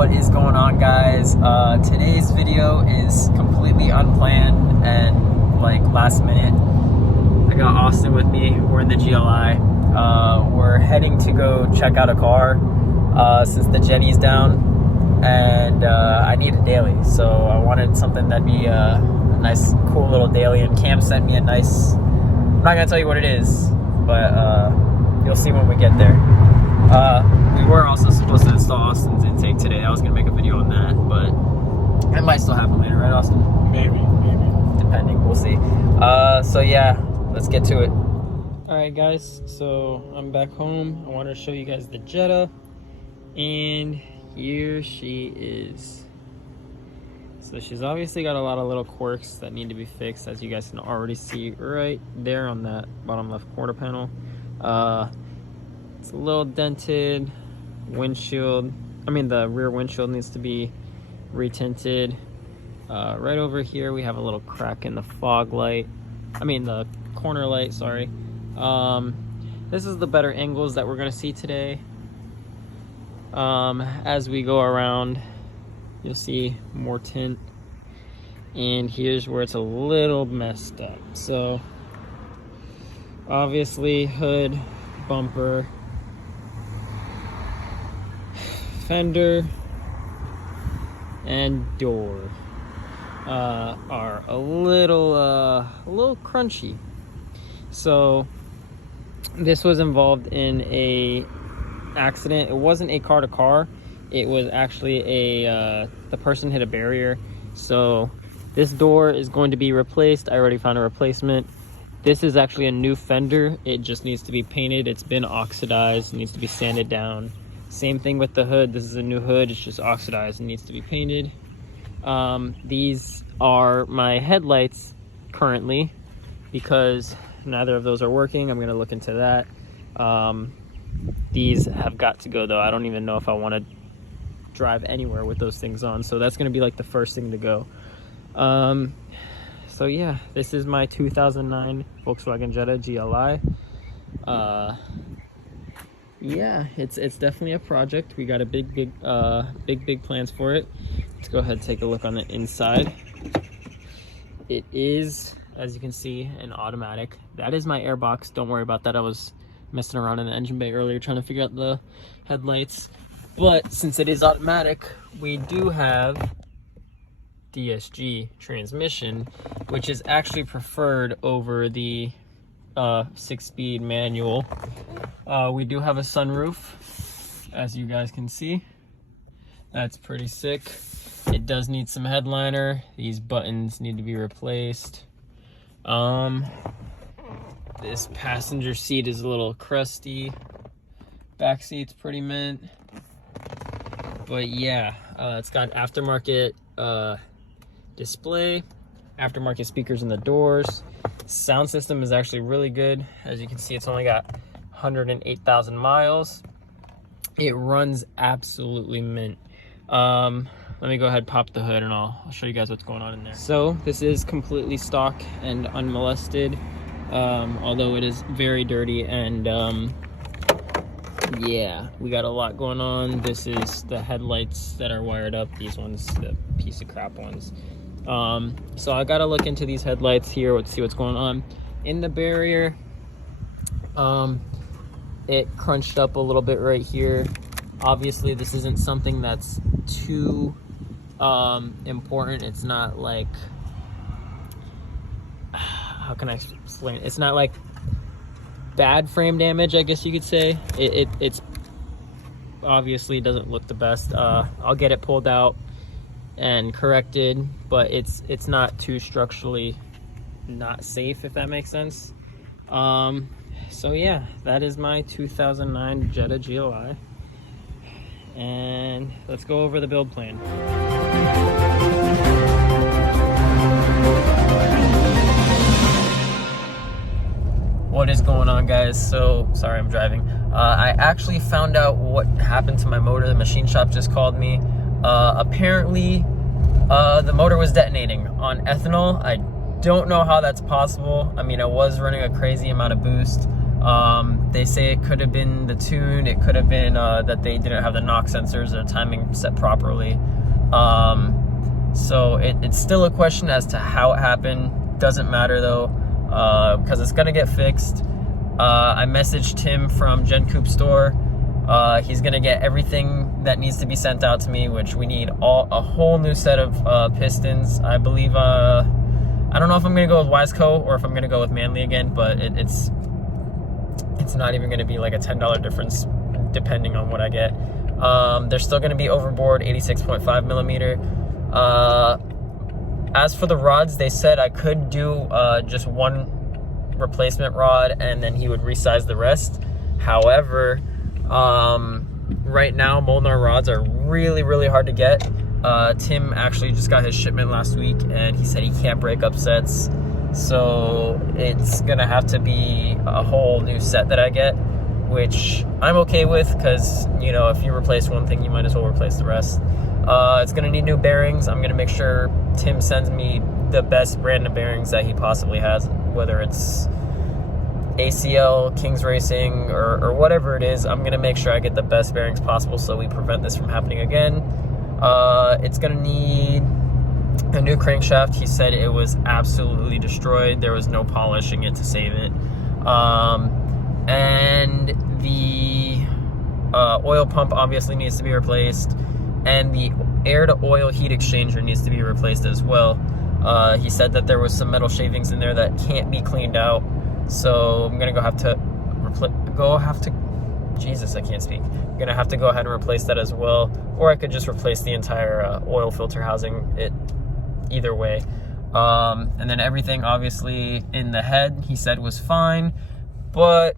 What is going on, guys? Today's video is completely unplanned and like last minute. I got Austin with me. We're in the GLI. We're heading to go check out a car since the Jenny's down, and I need a daily, so I wanted something that'd be a nice cool little daily, and Cam sent me a nice, I'm not gonna tell you what it is, but you'll see when we get there. We were also supposed to install Austin's intake today. I was gonna make a video on that, but I might still have it later, right, Austin? Maybe. Depending, we'll see. So yeah, let's get to it. All right, guys, so I'm back home. I wanted to show you guys the Jetta, and here she is. So she's obviously got a lot of little quirks that need to be fixed, as you guys can already see right there on that bottom left quarter panel. It's a little dented. Windshield, the rear windshield needs to be retinted. Right over here we have a little crack in the fog light, the corner light, sorry. This is the better angles that we're gonna see today. As we go around, you'll see more tint, and here's where it's a little messed up. So obviously hood, bumper, fender, and door are a little crunchy. So this was involved in a accident. It wasn't a car to car, it was actually the person hit a barrier. So this door is going to be replaced. I already found a replacement. This is actually a new fender. It just needs to be painted. It's been oxidized, needs to be sanded down. Same thing with the hood. This is a new hood. It's just oxidized and needs to be painted. These are my headlights currently, because neither of those are working. I'm gonna look into that. These have got to go, though. I don't even know if I want to drive anywhere with those things on, so that's gonna be like the first thing to go. So yeah, this is my 2009 Volkswagen Jetta GLI. Yeah, it's definitely a project. We got a big plans for it. Let's go ahead and take a look on the inside. It is, as you can see, an automatic. That is my airbox. Don't worry about that. I was messing around in the engine bay earlier trying to figure out the headlights. But since it is automatic, we do have DSG transmission, which is actually preferred over the 6-speed manual. We do have a sunroof, as you guys can see. That's pretty sick. It does need some headliner. These buttons need to be replaced. This passenger seat is a little crusty. Back seat's pretty mint. But yeah, it's got aftermarket display, aftermarket speakers in the doors. Sound system is actually really good. As you can see, it's only got 108,000 miles. It runs absolutely mint. Let me go ahead and pop the hood, and I'll show you guys what's going on in there. So this is completely stock and unmolested, although it is very dirty, and yeah, we got a lot going on. This is the headlights that are wired up. These ones, the piece of crap ones. So I gotta look into these headlights here. Let's see what's going on. In the barrier, it crunched up a little bit right here. Obviously this isn't something that's too important. It's not like, how can I explain it? It's not like bad frame damage, I guess you could say. It's obviously doesn't look the best. I'll get it pulled out and corrected, but it's not too structurally not safe, if that makes sense. So yeah, that is my 2009 Jetta GLI, and let's go over the build plan. What is going on, guys? So sorry, I'm driving. I actually found out what happened to my motor. The machine shop just called me. Apparently the motor was detonating on ethanol. I don't know how that's possible. I was running a crazy amount of boost. They say it could have been the tune, it could have been that they didn't have the knock sensors or timing set properly. So it's still a question as to how it happened. Doesn't matter though, because it's gonna get fixed. I messaged Tim from Gen Coupe Store. He's gonna get everything that needs to be sent out to me, which we need a whole new set of pistons. I believe, I don't know if I'm gonna go with Wiseco or if I'm gonna go with Manley again, but it's not even gonna be like a $10 difference depending on what I get. They're still gonna be overboard 86.5 millimeter. As for the rods, they said I could do just one replacement rod and then he would resize the rest. However, right now Molnar rods are really hard to get. Tim actually just got his shipment last week and he said he can't break up sets, so it's gonna have to be a whole new set that I get, which I'm okay with, because you know, if you replace one thing you might as well replace the rest. It's gonna need new bearings. I'm gonna make sure Tim sends me the best brand of bearings that he possibly has, whether it's ACL, Kings Racing, or whatever it is. I'm gonna make sure I get the best bearings possible so we prevent this from happening again. It's gonna need a new crankshaft. He said it was absolutely destroyed. There was no polishing it to save it. And the oil pump obviously needs to be replaced, and the air to oil heat exchanger needs to be replaced as well. He said that there was some metal shavings in there that can't be cleaned out, so I'm gonna Jesus, I can't speak. I'm gonna have to go ahead and replace that as well, or I could just replace the entire oil filter housing. Either way. And then everything obviously in the head he said was fine, but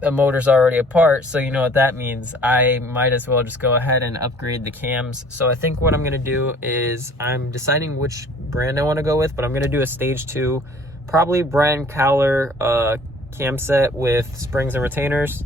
the motor's already apart, so you know what that means. I might as well just go ahead and upgrade the cams. So I think what I'm gonna do is, I'm deciding which brand I want to go with, but I'm gonna do a stage 2, probably Brian Cowler cam set with springs and retainers.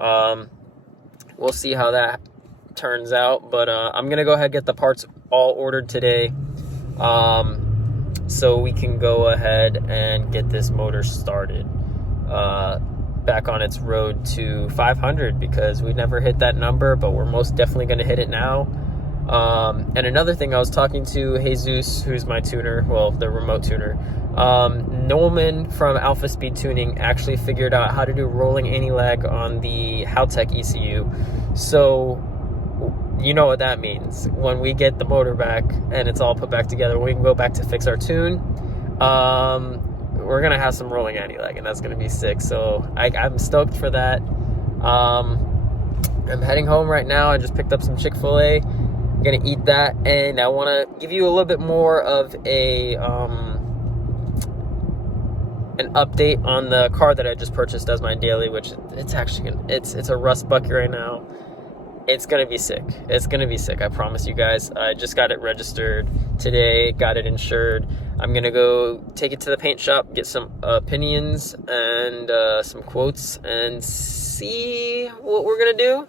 We'll see how that turns out, but I'm gonna go ahead and get the parts all ordered today, so we can go ahead and get this motor started back on its road to 500, because we never hit that number, but we're most definitely going to hit it now. And another thing, I was talking to Jesus, who's my tuner, well, the remote tuner. Nolan from Alpha Speed Tuning actually figured out how to do rolling anti-lag on the Haltech ECU. So you know what that means. When we get the motor back and it's all put back together, we can go back to fix our tune. We're gonna have some rolling anti-lag, and that's gonna be sick. So I'm stoked for that. I'm heading home right now. I just picked up some Chick-fil-A. I'm gonna eat that, and I want to give you a little bit more of a an update on the car that I just purchased as my daily, which it's actually it's a rust bucket right now. It's gonna be sick. It's gonna be sick, I promise you guys. I just got it registered today, got it insured. I'm gonna go take it to the paint shop, get some opinions and some quotes, and see what we're gonna do.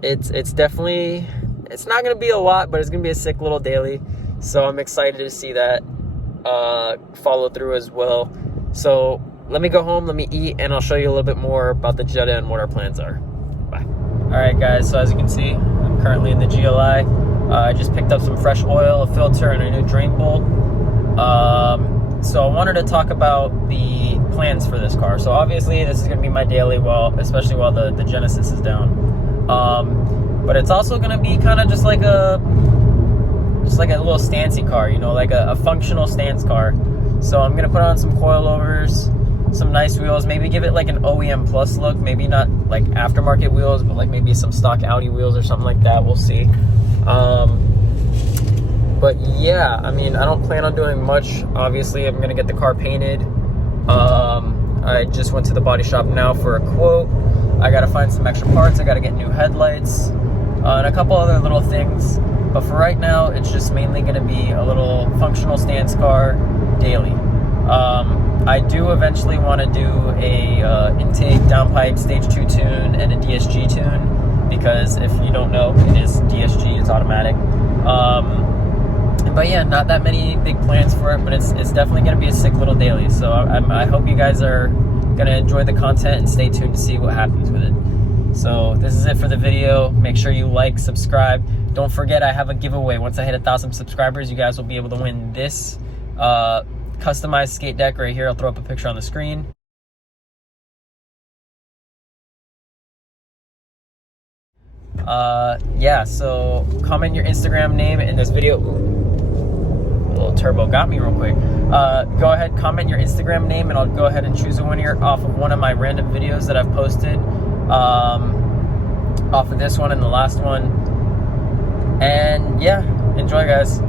It's definitely, it's not gonna be a lot, but it's gonna be a sick little daily. So I'm excited to see that follow through as well. So let me go home, let me eat, and I'll show you a little bit more about the Jetta and what our plans are. Bye. Alright guys, so as you can see, I'm currently in the GLI. I just picked up some fresh oil, a filter, and a new drain bolt. So I wanted to talk about the plans for this car. So obviously this is going to be my daily, especially while the Genesis is down. But it's also going to be kind of just like a little stancy car, you know, like a functional stance car. So I'm going to put on some coilovers, some nice wheels, maybe give it like an OEM plus look, maybe not like aftermarket wheels, but like maybe some stock Audi wheels or something like that. We'll see. But yeah, I mean, I don't plan on doing much. Obviously, I'm gonna get the car painted. I just went to the body shop now for a quote. I gotta find some extra parts. I gotta get new headlights and a couple other little things. But for right now, it's just mainly gonna be a little functional stance car daily. I do eventually want to do a intake, downpipe, stage 2 tune, and a DSG tune, because if you don't know, it is DSG, it's automatic. And But yeah, not that many big plans for it, but it's definitely going to be a sick little daily. So I hope you guys are going to enjoy the content and stay tuned to see what happens with it. So this is it for the video. Make sure you like, subscribe. Don't forget, I have a giveaway. Once I hit 1,000 subscribers, you guys will be able to win this customized skate deck right here. I'll throw up a picture on the screen. Yeah, so comment your Instagram name in this video. A little turbo got me real quick. Go ahead, comment your Instagram name, and I'll go ahead and choose a winner off of one of my random videos that I've posted, off of this one and the last one. And yeah, enjoy, guys.